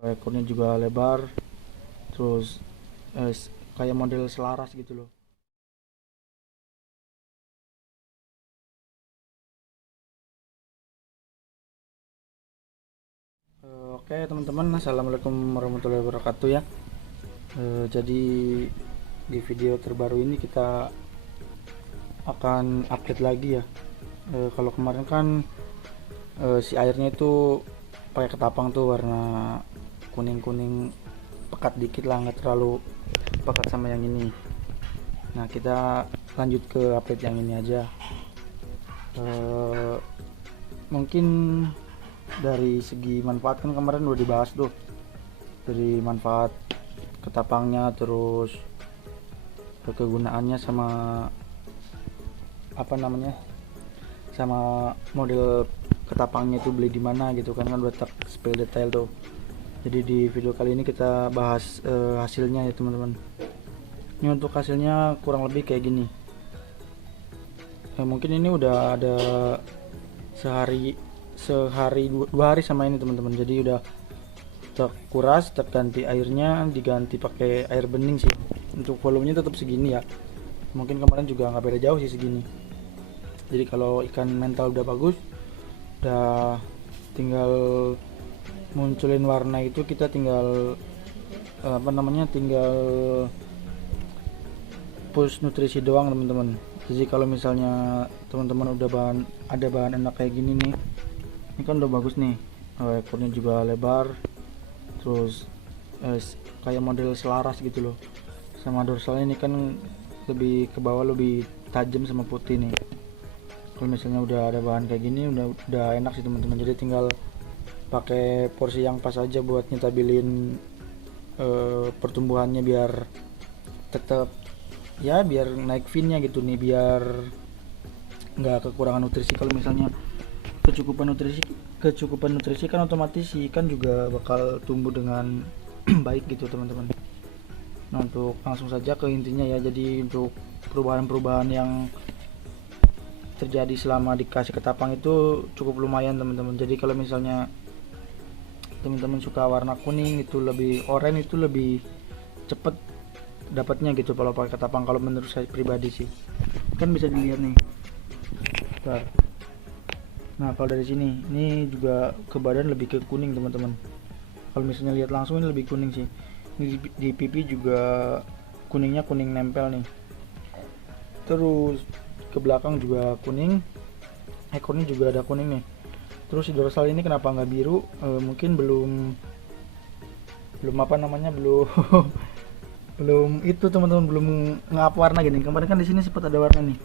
ekornya juga lebar, terus kayak model selaras gitu loh. Oke teman-teman, assalamualaikum warahmatullahi wabarakatuh ya. Jadi di video terbaru ini kita akan update lagi ya. Kalau kemarin kan si airnya itu pakai ketapang tuh, warna kuning-kuning pekat dikit lah, nggak terlalu pekat sama yang ini. Nah kita lanjut ke update yang ini aja. Eh, Mungkin dari segi manfaat kan kemarin udah dibahas tuh, dari manfaat ketapangnya, terus kegunaannya, sama apa namanya, sama model ketapangnya itu beli di mana gitu kan udah tak spill detail tuh. Jadi di video kali ini kita bahas hasilnya ya teman-teman. Ini untuk hasilnya kurang lebih kayak gini. Mungkin ini udah ada sehari dua hari sama ini teman-teman, jadi udah terkuras, terganti airnya, diganti pakai air bening sih. Untuk volumenya tetap segini ya, mungkin kemarin juga nggak beda jauh sih segini. Jadi kalau ikan mental udah bagus, udah tinggal munculin warna itu, kita tinggal tinggal push nutrisi doang teman-teman. Jadi kalau misalnya teman-teman udah ada bahan enak kayak gini nih, ini kan udah bagus nih. Ekornya juga lebar, terus kayak model selaras gitu loh, sama dorsalnya ini kan lebih ke bawah, lebih tajam sama putih nih. Kalau misalnya udah ada bahan kayak gini, udah enak sih teman-teman. Jadi tinggal pakai porsi yang pas aja buat nyetabilin pertumbuhannya, biar tetap ya, biar naik finnya gitu nih, biar nggak kekurangan nutrisi. Kalau misalnya kecukupan nutrisi kan otomatis si ikan juga bakal tumbuh dengan baik gitu teman-teman. Nah untuk langsung saja ke intinya ya, jadi untuk perubahan-perubahan yang terjadi selama dikasih ketapang itu cukup lumayan teman-teman. Jadi kalau misalnya teman-teman suka warna kuning, itu lebih oranye, itu lebih cepet dapatnya gitu kalau pakai ketapang, kalau menurut saya pribadi sih. Kan bisa dilihat nih. Bentar. Nah kalau dari sini, ini juga ke badan lebih ke kuning teman-teman. Kalau misalnya lihat langsung ini lebih kuning sih. Ini di pipi juga kuningnya kuning nempel nih. Terus ke belakang juga kuning, ekornya juga ada kuning nih. Terus si dorsal ini kenapa nggak biru? Mungkin belum apa namanya, belum belum itu teman-teman, belum ngap warna gini. Kemarin kan di sini sempat ada warna nih,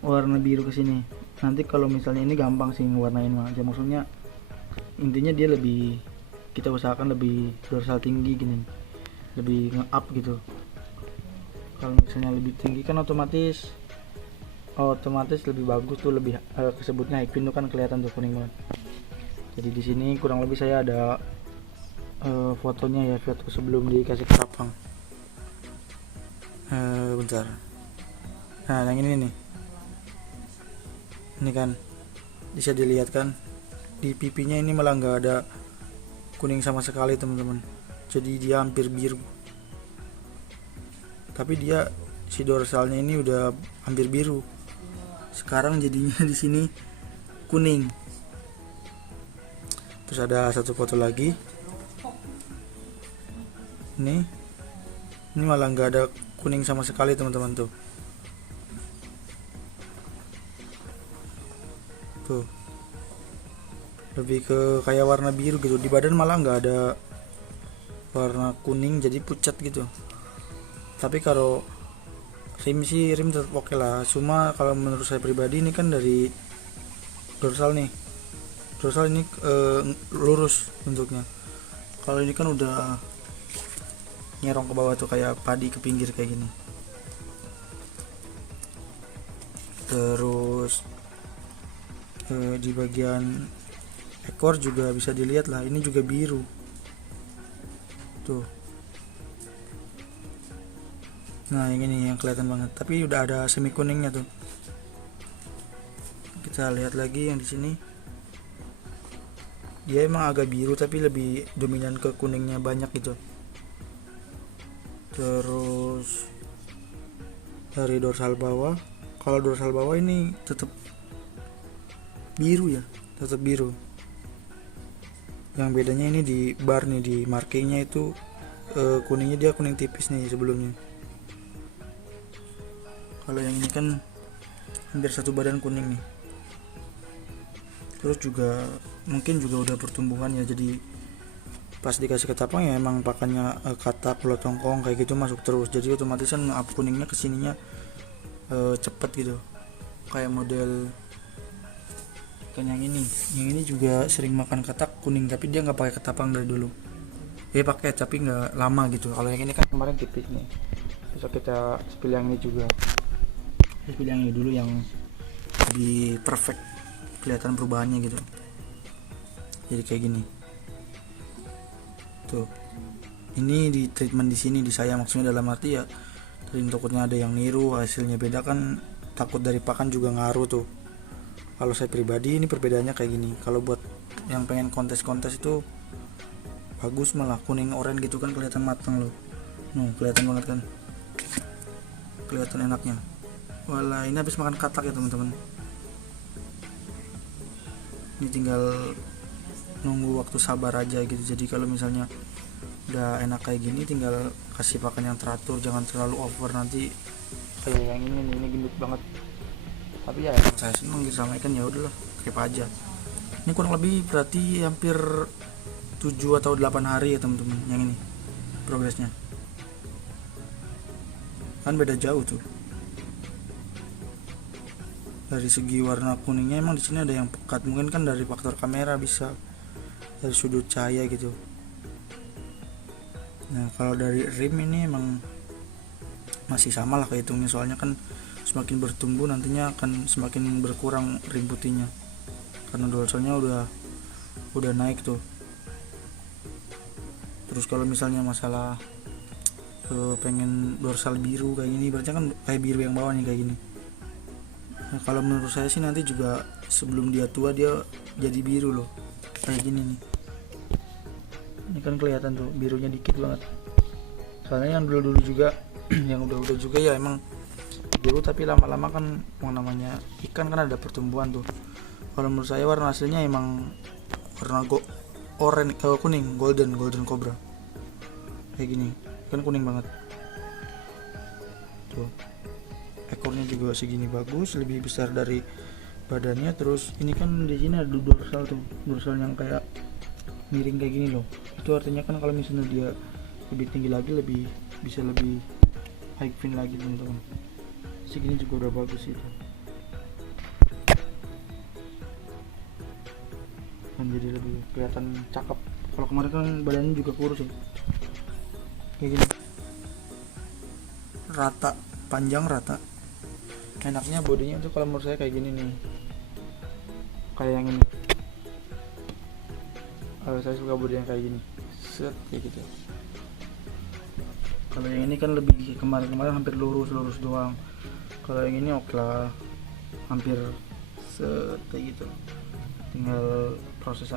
warna biru ke sini. Nanti kalau misalnya ini gampang sih ngewarnain mah aja, maksudnya intinya dia lebih, kita usahakan lebih dorsal tinggi gini, lebih nge-up gitu. Kalau misalnya lebih tinggi kan otomatis lebih bagus tuh, lebih kesebutnya high fin tuh kan kelihatan tuh kuning banget. Jadi di sini kurang lebih saya ada fotonya ya, foto sebelum dikasih ketapang. Bentar. Nah yang ini nih, ini kan bisa dilihat kan, di pipinya ini malah nggak ada kuning sama sekali teman-teman. Jadi dia hampir biru, tapi dia si dorsalnya ini udah hampir biru. Sekarang jadinya di sini kuning. Terus ada satu foto lagi, ini malah nggak ada kuning sama sekali teman-teman tuh. Tuh lebih ke kayak warna biru gitu, di badan malah nggak ada warna kuning, jadi pucat gitu. Tapi kalau rim tetap oke lah. Cuma kalau menurut saya pribadi, ini kan dari dorsal nih, dorsal ini lurus bentuknya. Kalau ini kan udah nyerong ke bawah tuh, kayak padi ke pinggir kayak gini. Terus di bagian ekor juga bisa dilihat lah, ini juga biru tuh. Nah yang ini yang kelihatan banget, tapi udah ada semi kuningnya tuh. Kita lihat lagi yang di sini. dia emang agak biru tapi lebih dominan ke kuningnya banyak gitu. Terus dari dorsal bawah, kalau dorsal bawah ini tetap biru ya, tetap biru. Yang bedanya ini di bar nih, di markingnya itu kuningnya dia kuning tipis nih sebelumnya. Kalau yang ini kan hampir satu badan kuning nih. Terus juga mungkin juga udah pertumbuhan ya, jadi pas dikasih ketapang ya emang pakannya katak lotongkong kayak gitu masuk terus, jadi otomatis kan up kuningnya kesininya cepet gitu. Kayak model kan yang ini juga sering makan katak kuning tapi dia nggak pakai ketapang dari dulu. Dia pakai tapi nggak lama gitu. Kalau yang ini kan kemarin tipis nih, besok kita spill yang ini juga. Spill yang ini dulu yang lebih perfect, kelihatan perubahannya gitu. Jadi kayak gini tuh. Ini di treatment di sini di saya, maksudnya dalam arti ya tadi takutnya ada yang niru hasilnya beda kan, takut dari pakan juga ngaruh tuh. Kalau saya pribadi ini perbedaannya kayak gini. Kalau buat yang pengen kontes-kontes itu bagus malah kuning oranye gitu kan, kelihatan matang loh. Kelihatan banget kan, kelihatan enaknya. Walah, ini habis makan katak ya teman-teman. Ini tinggal nunggu waktu sabar aja gitu. Jadi kalau misalnya udah enak kayak gini tinggal kasih pakan yang teratur, jangan terlalu over nanti kayak yang ini gendut banget. Tapi ya saya seneng gitu sama ikan, ya udahlah keep aja. Ini kurang lebih berarti hampir 7 atau 8 hari ya teman-teman yang ini progresnya. Kan beda jauh tuh. Dari segi warna kuningnya emang di sini ada yang pekat, mungkin kan dari faktor kamera bisa, dari sudut cahaya gitu. Nah kalau dari rim ini emang masih sama lah kehitungnya, soalnya kan semakin bertumbuh nantinya akan semakin berkurang rim putihnya karena dorsalnya udah naik tuh. Terus kalau misalnya masalah pengen dorsal biru kayak gini, berarti kan kayak biru yang bawah nih kayak gini. Nah, kalau menurut saya sih nanti juga sebelum dia tua dia jadi biru loh kayak gini nih. Ini kan kelihatan tuh birunya dikit banget, soalnya yang dulu juga yang udah juga ya emang biru, tapi lama-lama kan namanya ikan kan ada pertumbuhan tuh. Kalau menurut saya warna aslinya emang warna orange, kuning, golden cobra kayak gini kan, kuning banget tuh. Ekornya juga segini bagus, lebih besar dari badannya. Terus ini kan di sini ada dorsal tuh, dorsal yang kayak miring kayak gini loh. Itu artinya kan kalau misalnya dia lebih tinggi lagi bisa lebih high fin lagi teman-teman. Segini juga udah bagus itu, dan jadi lebih kelihatan cakep. Kalau kemarin kan badannya juga kurus ya, kayak gini rata, panjang rata. Enaknya bodinya itu kalau menurut saya kayak gini nih, kayak yang ini. Kalau saya suka bodi yang kayak gini, set kayak gitu. Kalau yang ini kan lebih kemarin hampir lurus doang. Kalau yang ini oke lah, hampir set kayak gitu. Tinggal proses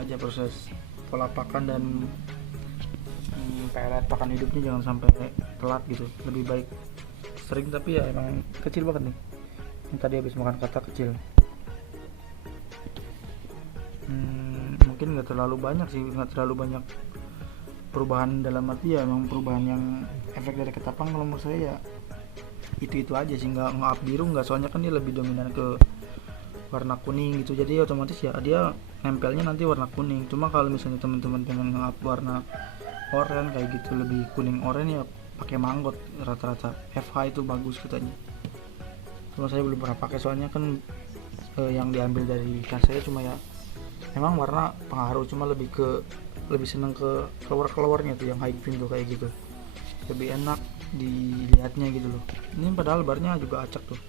pola pakan dan pelet pakan hidupnya jangan sampai telat gitu. Lebih baik sering, tapi ya emang kecil banget nih. Ini tadi habis makan katak kecil. Mungkin nggak terlalu banyak perubahan, dalam arti ya emang perubahan yang efek dari ketapang. Kalau menurut saya ya itu aja sih, nggak nge-up biru nggak, soalnya kan dia lebih dominan ke warna kuning gitu, jadi otomatis ya dia nempelnya nanti warna kuning. Cuma kalau misalnya teman-teman pengen nge-up warna oranye kayak gitu, lebih kuning oranye, ya pakai manggot. Rata-rata FH itu bagus katanya. Cuma saya belum pernah pakai, soalnya kan yang diambil dari ikan saya cuma ya emang warna pengaruh, cuma lebih seneng ke keluarnya tuh yang high fin tuh kayak gitu, lebih enak dilihatnya gitu loh. Ini padahal barnya juga acak tuh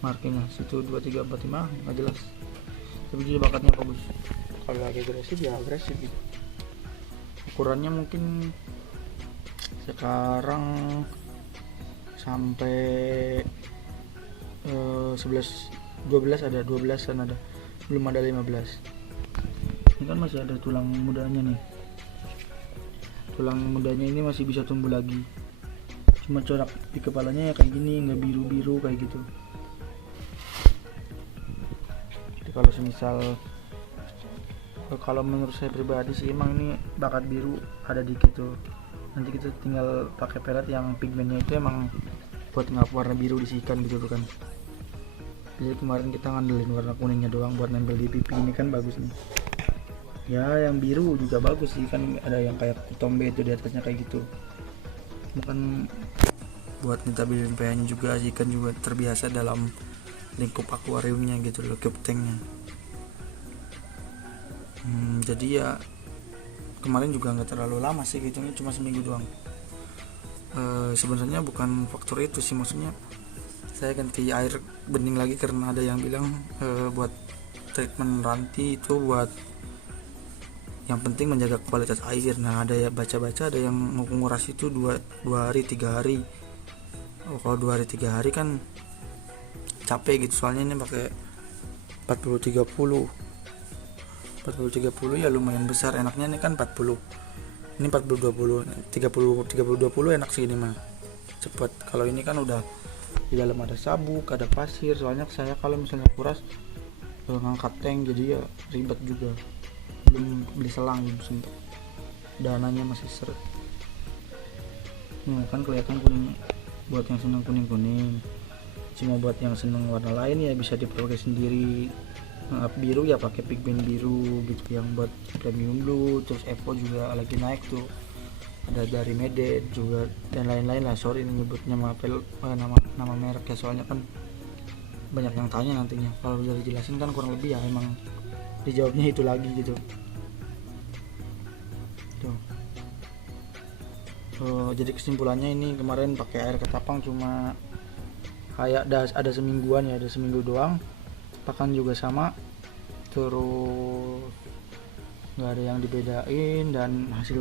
markingnya, situ 2345 nggak jelas, tapi dia bakatnya bagus. Kalau lagi agresif ya agresif gitu. Ukurannya mungkin sekarang sampai 11 12 ada, 12an ada, belum ada 15. ini kan masih ada tulang mudanya nih, tulang mudanya ini masih bisa tumbuh lagi, cuma corak di kepalanya ya kayak gini, nggak biru-biru kayak gitu. Jadi kalau semisal kalau menurut saya pribadi sih emang ini bakat biru ada dikit tuh, nanti kita tinggal pakai pelet yang pigmennya itu emang buat ngap warna biru di ikan gitu tuh kan. Jadi kemarin kita ngandelin warna kuningnya doang buat nempel di pipi, ini kan bagus nih ya. Yang biru juga bagus sih kan, ada yang kayak kutombe itu di atasnya kayak gitu. Bukan buat netabilin pH-nya juga, ikan juga terbiasa dalam lingkup akuariumnya gitu loh, lingkup tanknya. Jadi ya kemarin juga nggak terlalu lama sih, hitungnya cuma seminggu doang. Sebenarnya bukan faktor itu sih, maksudnya saya ganti air bening lagi karena ada yang bilang buat treatment ranti itu buat yang penting menjaga kualitas air. Nah ada ya baca-baca ada yang mau nguras itu 2 hari 3 hari. Kalau 2 hari 3 hari kan capek gitu, soalnya ini pakai 40-30 ya lumayan besar. Enaknya ini kan 40, ini 40-20, 30-20 enak sih ini mah cepet. Kalau ini kan udah di dalam ada sabuk, ada pasir, soalnya saya kalau misalnya kuras ngangkat tank jadi ya ribet juga, belum beli selang, belum sempet, dananya masih seret. Kan kelihatan kuning, buat yang seneng kuning-kuning. Cuma buat yang seneng warna lain ya bisa dipakai sendiri. Biru ya pakai pigmen biru gitu, yang buat premium blue. Terus Evo juga lagi naik tuh, ada dari Medet juga dan lain-lain lah. Sorry ini nyebutnya nama merek ya, soalnya kan banyak yang tanya nantinya. Kalau udah dijelasin kan kurang lebih ya emang dijawabnya itu lagi gitu tuh. Jadi kesimpulannya ini kemarin pakai air ketapang cuma kayak ada semingguan ya, ada seminggu doang. Pakan juga sama, terus nggak ada yang dibedain, dan hasil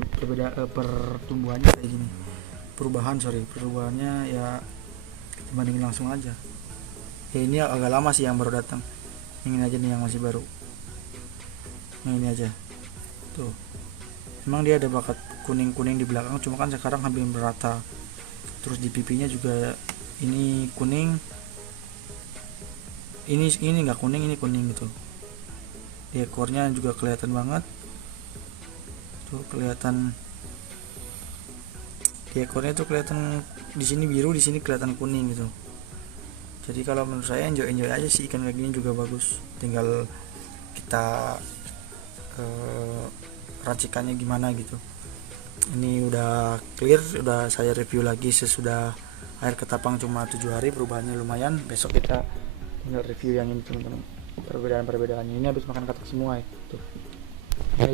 pertumbuhannya kayak gini, perubahannya ya dibandingin langsung aja ya. Ini agak lama sih yang baru datang, ini aja nih yang masih baru, yang ini aja tuh. Emang dia ada bakat kuning-kuning di belakang, cuma kan sekarang hampir merata. Terus di pipinya juga ini kuning, ini nggak kuning, ini kuning gitu. Di ekornya juga kelihatan banget tuh, kelihatan di ekornya tuh kelihatan, di sini biru, di sini kelihatan kuning gitu. Jadi kalau menurut saya enjoy aja sih, ikan kayak gini juga bagus, tinggal kita racikannya gimana gitu. Ini udah clear, udah saya review lagi sesudah air ketapang cuma 7 hari, perubahannya lumayan. Besok kita tinggal review yang ini teman-teman, perbedaannya. Ini habis makan katak semua ya tuh. Ini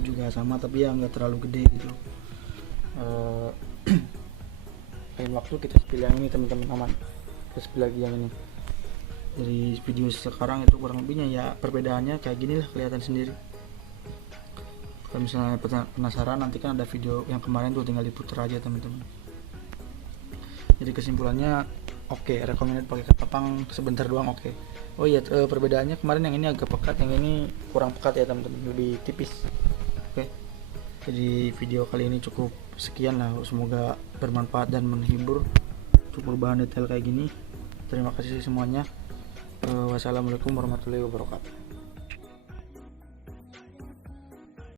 juga sama, tapi ya nggak terlalu gede gitu. Lain waktu kita spill yang ini teman-teman, aman. Kita spill lagi yang ini. Dari video sekarang itu kurang lebihnya ya perbedaannya kayak gini lah, kelihatan sendiri. Kalau misalnya penasaran, nanti kan ada video yang kemarin tuh, tinggal diputar aja teman-teman. Jadi kesimpulannya oke, recommended pakai ketapang sebentar doang, oke. Oh iya, perbedaannya kemarin yang ini agak pekat, yang ini kurang pekat ya teman-teman, lebih tipis. Oke. Jadi video kali ini cukup sekian lah, semoga bermanfaat dan menghibur untuk perubahan detail kayak gini. Terima kasih semuanya. Wassalamualaikum warahmatullahi wabarakatuh.